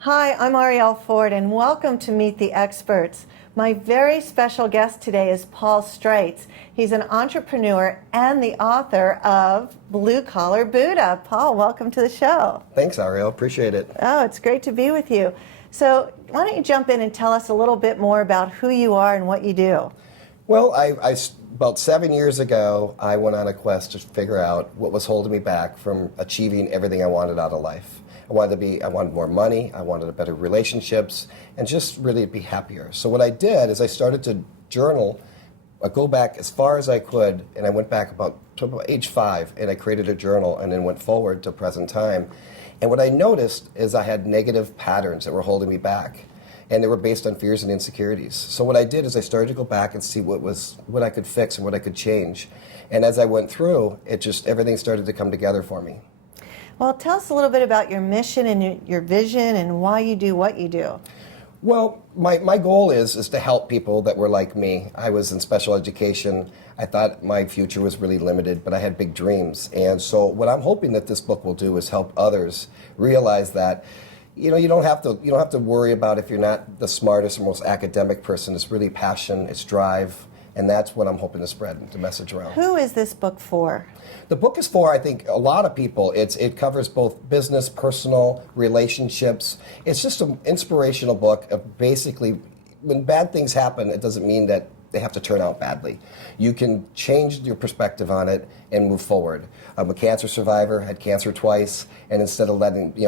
Hi, I'm Arielle Ford, and welcome to Meet the Experts. My very special guest today is Paul Streitz. He's an entrepreneur and the author of Blue Collar Buddha. Paul, welcome to the show. Thanks, Arielle. Appreciate it. Oh, it's great to be with you. So why don't you jump in and tell us a little bit more about who you are and what you do? Well, about 7 years ago, I went on a quest to figure out what was holding me back from achieving everything I wanted out of life. I wanted more money, I wanted better relationships, and just really be happier. So what I did is I started to journal, go back as far as I could, and I went back to about age 5, and I created a journal, and then went forward to present time. And what I noticed is I had negative patterns that were holding me back, and they were based on fears and insecurities. So what I did is I started to go back and see what I could fix and what I could change. And as I went through, everything started to come together for me. Well, tell us a little bit about your mission and your vision and why you do what you do. Well, my goal is to help people that were like me. I was in special education. I thought my future was really limited, but I had big dreams. And so what I'm hoping that this book will do is help others realize that you don't have to worry about if you're not the smartest or most academic person. It's really passion, it's drive, and that's what I'm hoping to spread the message around. Who is this book for? The book is for, I think, a lot of people. It covers both business, personal, relationships. It's just an inspirational book of basically, when bad things happen, it doesn't mean that they have to turn out badly. You can change your perspective on it and move forward. I'm a cancer survivor, had cancer twice, and instead of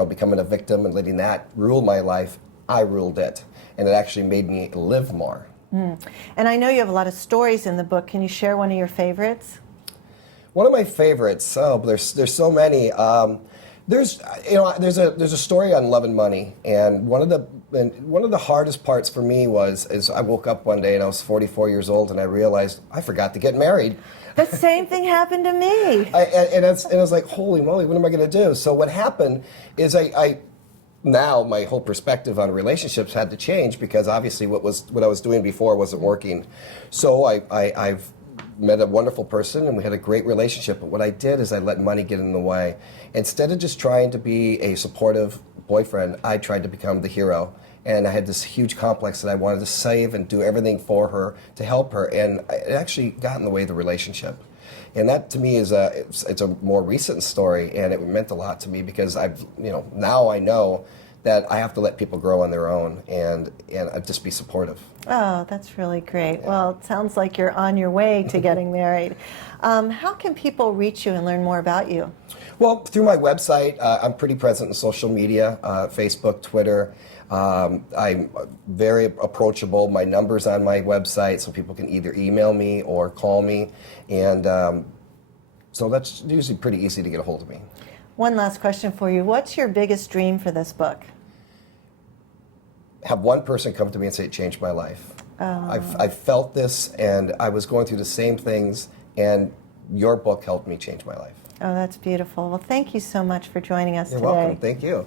becoming a victim and letting that rule my life, I ruled it. And it actually made me live more. And I know you have a lot of stories in the book. Can you share one of your favorites? One of my favorites. Oh, there's so many. There's a story on love and money, and one of the hardest parts for me is I woke up one day and I was 44 years old and I realized I forgot to get married. The same thing happened to me. And I was like, holy moly, what am I going to do? So what happened is now my whole perspective on relationships had to change, because obviously what I was doing before wasn't working. So I've met a wonderful person and we had a great relationship, but what I did is I let money get in the way. Instead of just trying to be a supportive boyfriend, I tried to become the hero, and I had this huge complex that I wanted to save and do everything for her to help her, and it actually got in the way of the relationship. And that to me is it's a more recent story, and it meant a lot to me, because now I know that I have to let people grow on their own and just be supportive. Oh, that's really great. Yeah. Well, it sounds like you're on your way to getting married. How can people reach you and learn more about you? Well, through my website. I'm pretty present in social media, Facebook, Twitter. I'm very approachable. My number's on my website, so people can either email me or call me. And so that's usually pretty easy to get a hold of me. One last question for you. What's your biggest dream for this book? Have one person come to me and say it changed my life. Oh. I've felt this, and I was going through the same things, and your book helped me change my life. Oh, that's beautiful. Well, thank you so much for joining us today. You're welcome. Thank you.